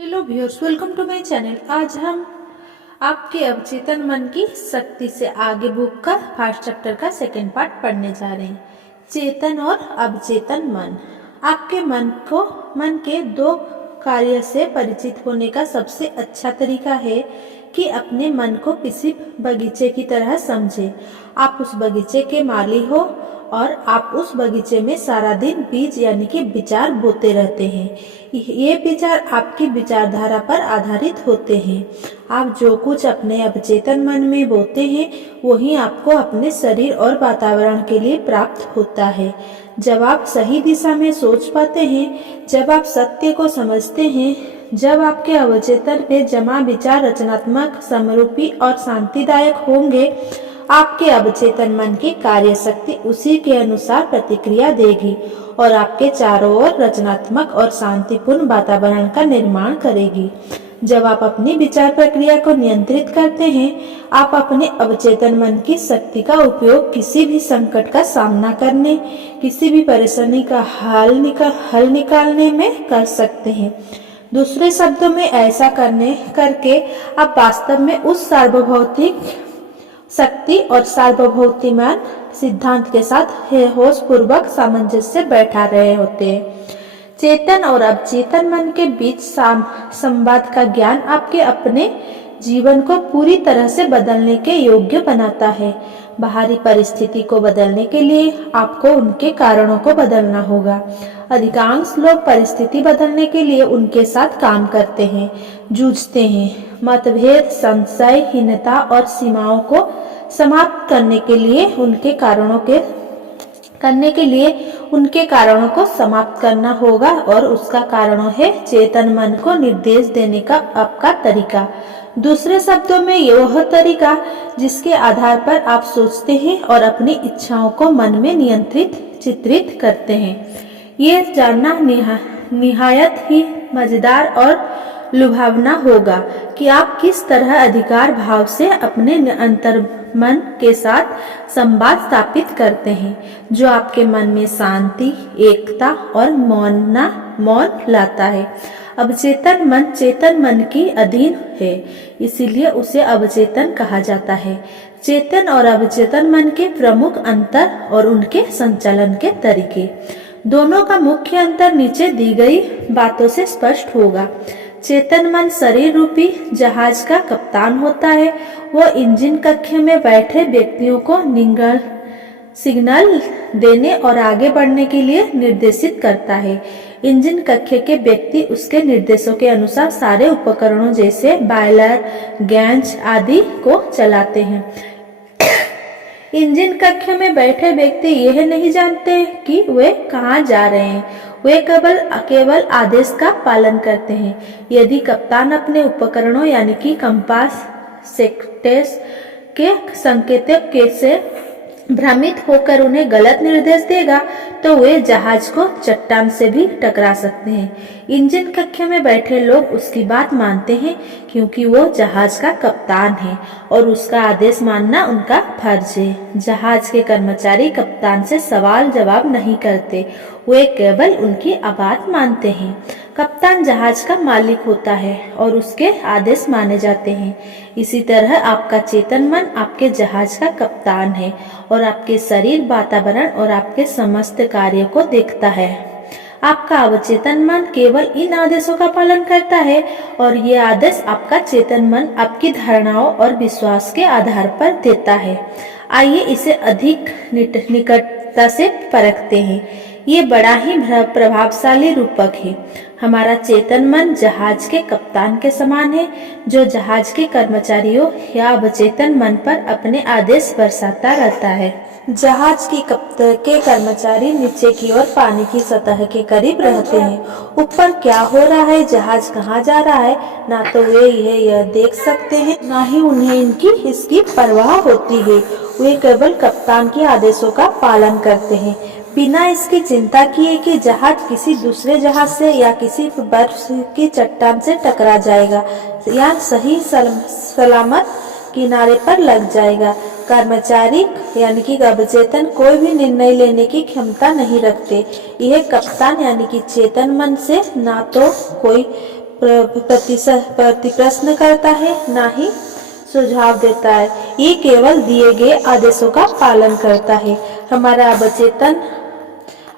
Hello viewers, welcome to my channel. आज हम आपके अवचेतन मन की शक्ति से आगे बुक का फर्स्ट चैप्टर का सेकंड पार्ट पढ़ने जा रहे हैं। चेतन और अवचेतन मन। आपके मन के दो कार्य से परिचित होने का सबसे अच्छा तरीका है कि अपने मन को किसी बगीचे की तरह समझे। आप उस बगीचे के माली हो और आप उस बगीचे में सारा दिन बीज यानी कि विचार बोते रहते हैं। ये विचार आपकी विचारधारा पर आधारित होते हैं। आप जो कुछ अपने अवचेतन मन में बोते हैं वही आपको अपने शरीर और वातावरण के लिए प्राप्त होता है। जब आप सही दिशा में सोच पाते हैं, जब आप सत्य को समझते हैं, जब आपके अवचेतन पे जमा विचार रचनात्मक, समरूपी और शांतिदायक होंगे, आपके अवचेतन मन की कार्य शक्ति उसी के अनुसार प्रतिक्रिया देगी और आपके चारों ओर रचनात्मक और शांतिपूर्ण वातावरण का निर्माण करेगी। जब आप अपनी विचार प्रक्रिया को नियंत्रित करते हैं, आप अपने अवचेतन मन की शक्ति का उपयोग किसी भी संकट का सामना करने, किसी भी परेशानी का हल निकालने में कर सकते हैं। दूसरे शब्दों में ऐसा करके आप वास्तव में उस सार्वभौतिक शक्ति और सार्वभौतिमान सिद्धांत के साथ होश पूर्वक सामंजस्य बैठा रहे होते हैं। चेतन और अवचेतन मन के बीच संवाद का ज्ञान आपके अपने जीवन को पूरी तरह से बदलने के योग्य बनाता है। बाहरी परिस्थिति को बदलने के लिए आपको उनके कारणों को बदलना होगा। अधिकांश लोग परिस्थिति बदलने के लिए उनके साथ काम करते हैं, जूझते हैं। मतभेद, संशयहीनता और सीमाओं को समाप्त करने के लिए उनके कारणों को समाप्त करना होगा और उसका कारण है चेतन मन को निर्देश देने का आपका तरीका। दूसरे शब्दों में यह तरीका जिसके आधार पर आप सोचते हैं और अपनी इच्छाओं को मन में चित्रित करते हैं। ये जानना निहायत ही मजेदार और लुभावना होगा कि आप किस तरह अधिकार भाव से अपने अंतर्मन के साथ संवाद स्थापित करते हैं, जो आपके मन में शांति, एकता और मौन लाता है। अवचेतन मन चेतन मन की अधीन है, इसीलिए उसे अवचेतन कहा जाता है। चेतन और अवचेतन मन के प्रमुख अंतर और उनके संचालन के तरीके। दोनों का मुख्य अंतर नीचे दी गई बातों से स्पष्ट होगा। चेतन मन शरीर रूपी जहाज का कप्तान होता है। वो इंजन कक्ष में बैठे व्यक्तियों को सिग्नल देने और आगे बढ़ने के लिए निर्देशित करता है। इंजन कक्ष के व्यक्ति उसके निर्देशों के अनुसार सारे उपकरणों जैसे बॉयलर, गेंज आदि को चलाते हैं। इंजन कक्ष में बैठे व्यक्ति यह नहीं जानते कि वे कहाँ जा रहे हैं, वे केवल आदेश का पालन करते हैं। यदि कप्तान अपने उपकरणों यानी कि कंपास, सेक्टेस के संकेतों से भ्रमित होकर उन्हें गलत निर्देश देगा तो वे जहाज को चट्टान से भी टकरा सकते हैं। इंजन कक्ष में बैठे लोग उसकी बात मानते हैं क्योंकि वो जहाज का कप्तान है और उसका आदेश मानना उनका फर्ज है। जहाज के कर्मचारी कप्तान से सवाल जवाब नहीं करते, वे केवल उनकी बात मानते हैं। कप्तान जहाज का मालिक होता है और उसके आदेश माने जाते हैं। इसी तरह आपका चेतन मन आपके जहाज का कप्तान है और आपके शरीर, वातावरण और आपके समस्त कार्य को देखता है। आपका अवचेतन मन केवल इन आदेशों का पालन करता है और ये आदेश आपका चेतन मन आपकी धारणाओं और विश्वास के आधार पर देता है। आइए इसे अधिक निकटता से परखते हैं। ये बड़ा ही प्रभावशाली रूपक है। हमारा चेतन मन जहाज के कप्तान के समान है, जो जहाज के कर्मचारियों या अवचेतन मन पर अपने आदेश बरसाता रहता है। जहाज के कर्मचारी नीचे की ओर पानी की सतह के करीब रहते हैं। ऊपर क्या हो रहा है, जहाज कहाँ जा रहा है, ना तो वे यह देख सकते हैं, ना ही उन्हें इसकी परवाह होती है। वे केवल कप्तान के आदेशों का पालन करते हैं, बिना इसकी चिंता किए कि जहाज किसी दूसरे जहाज से या किसी बर्फ की चट्टान से टकरा जाएगा या सही सलामत किनारे पर लग जाएगा। कर्मचारी यानी कि अवचेतन कोई भी निर्णय लेने की क्षमता नहीं रखते। यह कप्तान यानी कि चेतन मन से ना तो कोई प्रति प्रश्न करता है, ना ही सुझाव देता है। ये केवल दिए गए आदेशों का पालन करता है। हमारा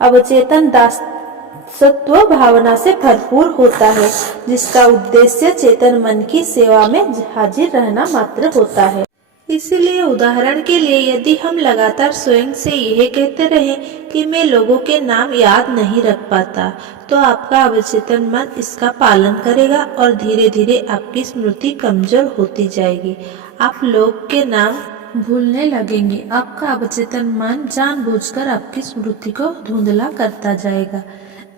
अवचेतन दासत्व भावना से भरपूर होता है, जिसका उद्देश्य चेतन मन की सेवा में हाजिर रहना मात्र होता है। इसलिए उदाहरण के लिए यदि हम लगातार स्वयं से यह कहते रहें कि मैं लोगों के नाम याद नहीं रख पाता, तो आपका अवचेतन मन इसका पालन करेगा और धीरे धीरे आपकी स्मृति कमजोर होती जाएगी। आप लोग के नाम भूलने लगेंगे। आपका अवचेतन मन जानबूझकर आपकी स्मृति को धुंधला करता जाएगा,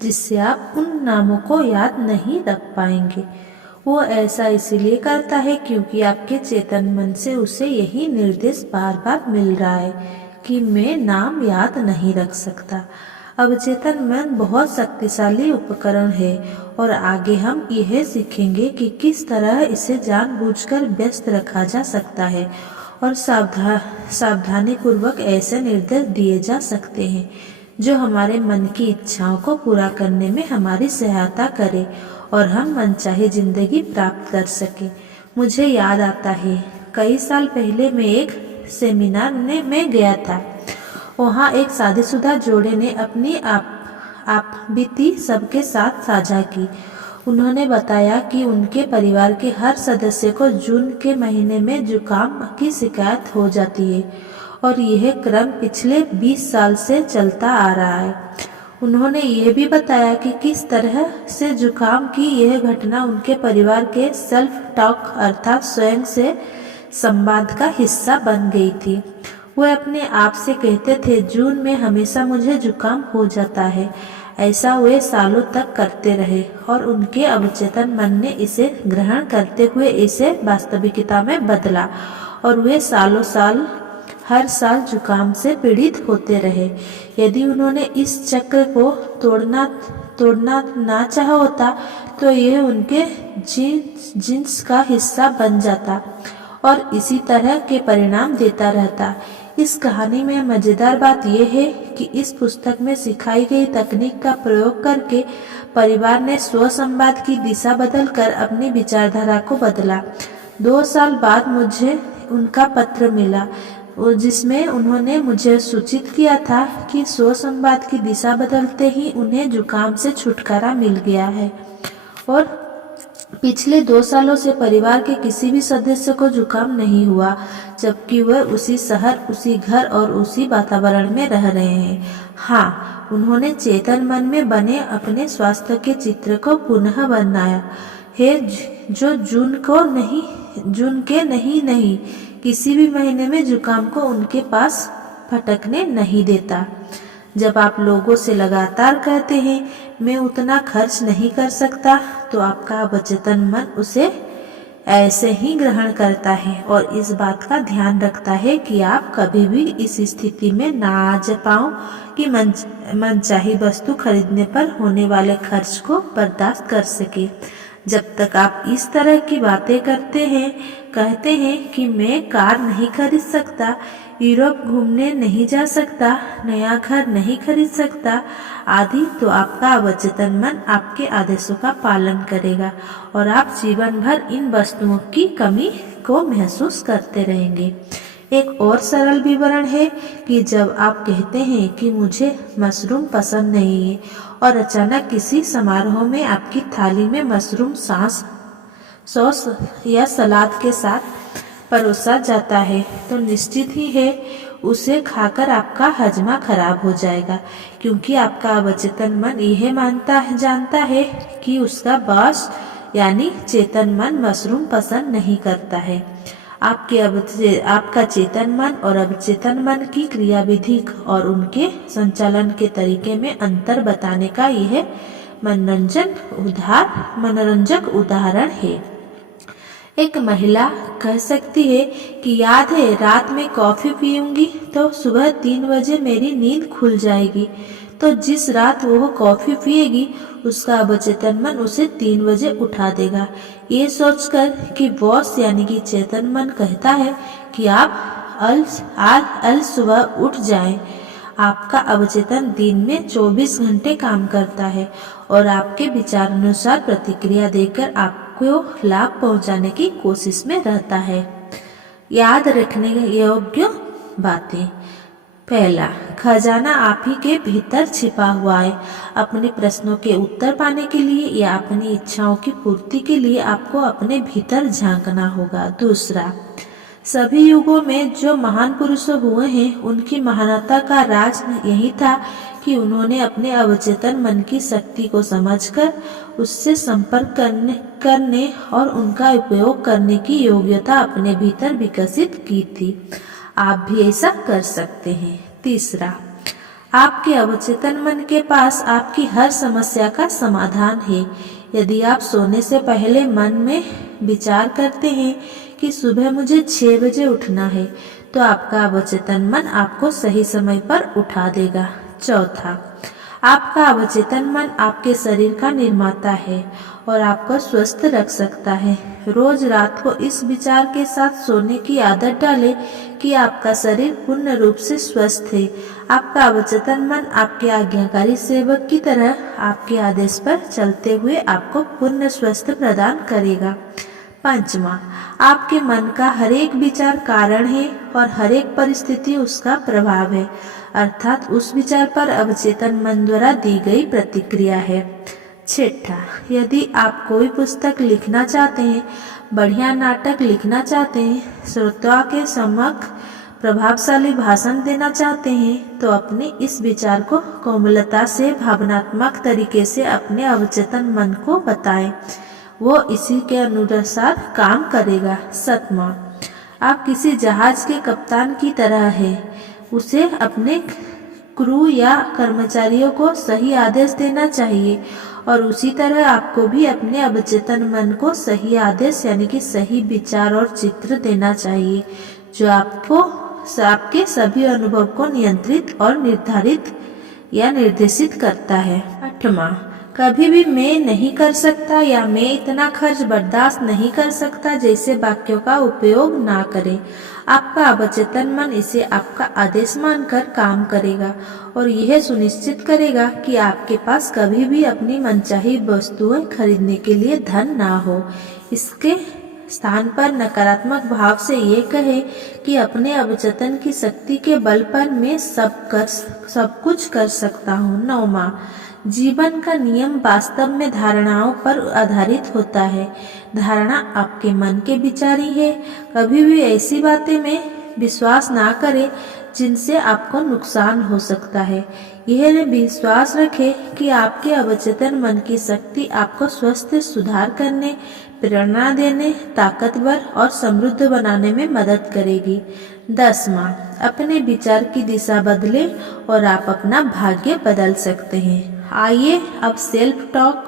जिससे आप उन नामों को याद नहीं रख पाएंगे। वो ऐसा इसीलिए करता है क्योंकि आपके चेतन मन से उसे यही निर्देश बार बार मिल रहा है कि मैं नाम याद नहीं रख सकता। अवचेतन मन बहुत शक्तिशाली उपकरण है और आगे हम यह सीखेंगे कि किस तरह इसे जानबूझकर व्यस्त रखा जा सकता है और सावधानी पूर्वक ऐसे निर्देश दिए जा सकते हैं जो हमारे मन की इच्छाओं को पूरा करने में हमारी सहायता करे और हम मनचाही जिंदगी प्राप्त कर सके। मुझे याद आता है, कई साल पहले मैं एक सेमिनार में गया था। वहाँ एक शादीशुदा जोड़े ने अपनी आप बीती सबके साथ साझा की। उन्होंने बताया कि उनके परिवार के हर सदस्य को जून के महीने में जुकाम की शिकायत हो जाती है और यह क्रम पिछले 20 साल से चलता आ रहा है। उन्होंने यह भी बताया कि किस तरह से जुकाम की यह घटना उनके परिवार के सेल्फ टॉक अर्थात स्वयं से संवाद का हिस्सा बन गई थी। वे अपने आप से कहते थे, जून में हमेशा मुझे जुकाम हो जाता है। ऐसा वे सालों तक करते रहे और उनके अवचेतन मन ने इसे ग्रहण करते हुए इसे वास्तविकता में बदला और वे हर साल जुकाम से पीड़ित होते रहे। यदि उन्होंने इस चक्र को तोड़ना ना चाहा होता तो यह उनके जीन्स का हिस्सा बन जाता और इसी तरह के परिणाम देता रहता। इस कहानी में मजेदार बात यह है कि इस पुस्तक में सिखाई गई तकनीक का प्रयोग करके परिवार ने स्व संवाद की दिशा बदलकर अपनी विचारधारा को बदला। 2 साल बाद मुझे उनका पत्र मिला जिसमें उन्होंने मुझे सूचित किया था कि स्व संवाद की दिशा बदलते ही उन्हें जुकाम से छुटकारा मिल गया है और पिछले 2 सालों से परिवार के किसी भी सदस्य को जुकाम नहीं हुआ, जबकि वह उसी शहर, उसी घर और उसी वातावरण में रह रहे हैं। हाँ, उन्होंने चेतन मन में बने अपने स्वास्थ्य के चित्र को पुनः बनाया है जो जून के नहीं किसी भी महीने में जुकाम को उनके पास भटकने नहीं देता। जब आप लोगों से लगातार कहते हैं मैं उतना खर्च नहीं कर सकता, तो आपका अवचेतन मन उसे ऐसे ही ग्रहण करता है और इस बात का ध्यान रखता है कि आप कभी भी इस स्थिति में ना आ पाओ कि मनचाही वस्तु खरीदने पर होने वाले खर्च को बर्दाश्त कर सके। जब तक आप इस तरह की बातें कहते हैं कि मैं कार नहीं खरीद सकता, यूरोप घूमने नहीं जा सकता, नया घर नहीं खरीद सकता आदि, तो आपका अवचेतन मन आपके आदेशों का पालन करेगा और आप जीवन भर इन वस्तुओं की कमी को महसूस करते रहेंगे। एक और सरल विवरण है कि जब आप कहते हैं कि मुझे मशरूम पसंद नहीं है और अचानक किसी समारोह में आपकी थाली में मशरूम सॉस या सलाद के साथ परोसा जाता है, तो निश्चित ही है उसे खाकर आपका हजमा खराब हो जाएगा, क्योंकि आपका अवचेतन मन यह जानता है कि उसका बॉस यानी चेतन मन मशरूम पसंद नहीं करता है। आपका चेतन मन और अवचेतन मन की क्रियाविधि और उनके संचालन के तरीके में अंतर बताने का यह मनोरंजक उदाहरण है। एक महिला कह सकती है कि याद है रात में कॉफी पीऊंगी तो सुबह 3 बजे मेरी नींद खुल जाएगी। तो जिस रात वो कॉफी पिएगी उसका अवचेतन मन उसे 3 बजे उठा देगा, ये सोचकर कि बॉस यानी कि चेतन मन कहता है कि आप अल सुबह उठ जाएं। आपका अवचेतन दिन में 24 घंटे काम करता है और आपके विचार अनुसार प्रतिक्रिया देकर आपको लाभ पहुंचाने की कोशिश में रहता है। याद रखने योग्य बातें। पहला, खजाना आप ही के भीतर छिपा हुआ है। अपने प्रश्नों के उत्तर पाने के लिए या अपनी इच्छाओं की पूर्ति के लिए आपको अपने भीतर झांकना होगा। दूसरा, सभी युगों में जो महान पुरुष हुए हैं उनकी महानता का राज यही था कि उन्होंने अपने अवचेतन मन की शक्ति को समझकर उससे संपर्क करने और उनका उपयोग करने की योग्यता अपने भीतर विकसित की थी। आप भी ऐसा कर सकते हैं। तीसरा, आपके अवचेतन मन के पास आपकी हर समस्या का समाधान है। यदि आप सोने से पहले मन में विचार करते हैं कि सुबह मुझे 6 बजे उठना है, तो आपका अवचेतन मन आपको सही समय पर उठा देगा। चौथा, आपका अवचेतन मन आपके शरीर का निर्माता है और आपको स्वस्थ रख सकता है। रोज रात को इस विचार के साथ सोने की आदत डालें कि आपका शरीर पूर्ण रूप से स्वस्थ है। आपका अवचेतन मन आपके आज्ञाकारी सेवक की तरह आपके आदेश पर चलते हुए आपको पूर्ण स्वस्थ प्रदान करेगा। पांचवा, आपके मन का हर एक विचार कारण है और हर एक परिस्थिति उसका प्रभाव है, अर्थात उस विचार पर अवचेतन मन द्वारा दी गई प्रतिक्रिया है। छठा, यदि आप कोई पुस्तक लिखना चाहते हैं, बढ़िया नाटक लिखना चाहते हैं, श्रोताओं के समक्ष प्रभावशाली भाषण देना चाहते हैं, तो अपने इस विचार को कोमलता से भावनात्मक तरीके से अपने अवचेतन मन को बताएं। वो इसी के अनुसार काम करेगा। सातवां, आप किसी जहाज के कप्तान की तरह हैं। उसे अपने क्रू या कर्मचारियों को सही आदेश देना चाहिए और उसी तरह आपको भी अपने अवचेतन मन को सही आदेश यानी कि सही विचार और चित्र देना चाहिए, जो आपके सभी अनुभव को नियंत्रित और निर्धारित या निर्देशित करता है। आठवां, कभी भी मैं नहीं कर सकता या मैं इतना खर्च बर्दाश्त नहीं कर सकता जैसे वाक्यों का उपयोग ना करें। आपका अवचेतन मन इसे आपका आदेश मानकर काम करेगा और यह सुनिश्चित करेगा कि आपके पास कभी भी अपनी मनचाही वस्तुएं खरीदने के लिए धन ना हो। इसके स्थान पर नकारात्मक भाव से ये कहे कि अपने अवचेतन की शक्ति के बल पर मैं सब कुछ कर सकता हूँ। नौवां, जीवन का नियम वास्तव में धारणाओं पर आधारित होता है। धारणा आपके मन के विचार ही है। कभी भी ऐसी बातें में विश्वास ना करें जिनसे आपको नुकसान हो सकता है। यह विश्वास रखें कि आपके अवचेतन मन की शक्ति आपको स्वस्थ सुधार करने, प्रेरणा देने, ताकतवर और समृद्ध बनाने में मदद करेगी। 10वां, अपने विचार की दिशा बदलें और आप अपना भाग्य बदल सकते हैं। आइए अब सेल्फ टॉक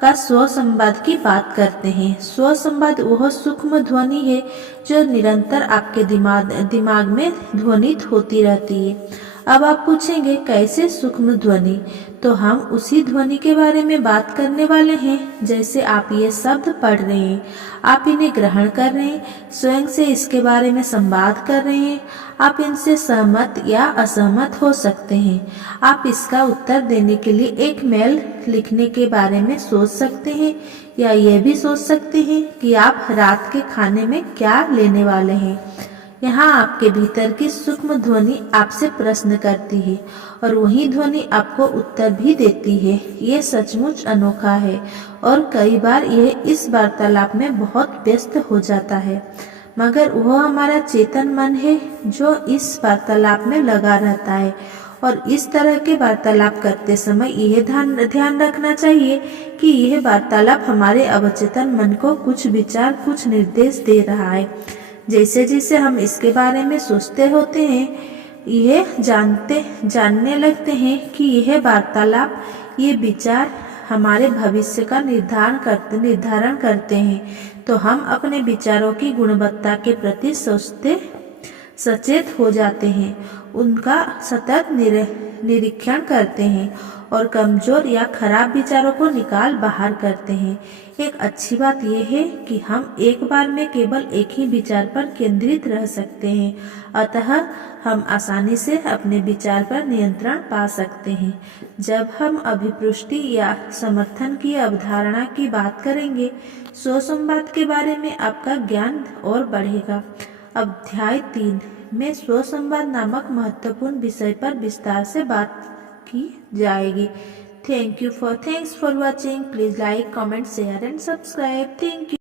का स्व संवाद की बात करते हैं। स्व संवाद वह सूक्ष्म ध्वनि है जो निरंतर आपके दिमाग में ध्वनित होती रहती है। अब आप पूछेंगे कैसे सूक्ष्म ध्वनि, तो हम उसी ध्वनि के बारे में बात करने वाले हैं। जैसे आप ये शब्द पढ़ रहे हैं, आप इन्हें ग्रहण कर रहे हैं, स्वयं से इसके बारे में संवाद कर रहे हैं। आप इनसे सहमत या असहमत हो सकते हैं। आप इसका उत्तर देने के लिए एक मेल लिखने के बारे में सोच सकते हैं या यह भी सोच सकते हैं कि आप रात के खाने में क्या लेने वाले हैं। यहाँ आपके भीतर की सूक्ष्म ध्वनि आपसे प्रश्न करती है और वही ध्वनि आपको उत्तर भी देती है। ये सचमुच अनोखा है और कई बार यह इस वार्तालाप में बहुत व्यस्त हो जाता है, मगर वह हमारा चेतन मन है जो इस वार्तालाप में लगा रहता है। और इस तरह के वार्तालाप करते समय यह ध्यान रखना चाहिए कि यह वार्तालाप हमारे अवचेतन मन को कुछ विचार, कुछ निर्देश दे रहा है। जैसे जैसे हम इसके बारे में सोचते होते हैं, यह जानने लगते हैं कि यह वार्तालाप, ये विचार हमारे भविष्य का निर्धारण करते हैं। तो हम अपने विचारों की गुणवत्ता के प्रति सचेत हो जाते हैं, उनका सतत निरीक्षण करते हैं और कमजोर या खराब विचारों को निकाल बाहर करते हैं। एक अच्छी बात यह है कि हम एक बार में केवल एक ही विचार पर केंद्रित रह सकते हैं, अतः हम आसानी से अपने विचार पर नियंत्रण पा सकते हैं। जब हम अभिपुष्टि या समर्थन की अवधारणा की बात करेंगे, स्वसंवाद के बारे में आपका ज्ञान और बढ़ेगा। अध्याय 3 में स्वसंवाद नामक महत्वपूर्ण विषय पर विस्तार से बात की जाएगी। Thanks for watching. Please like, comment, share and subscribe. Thank you.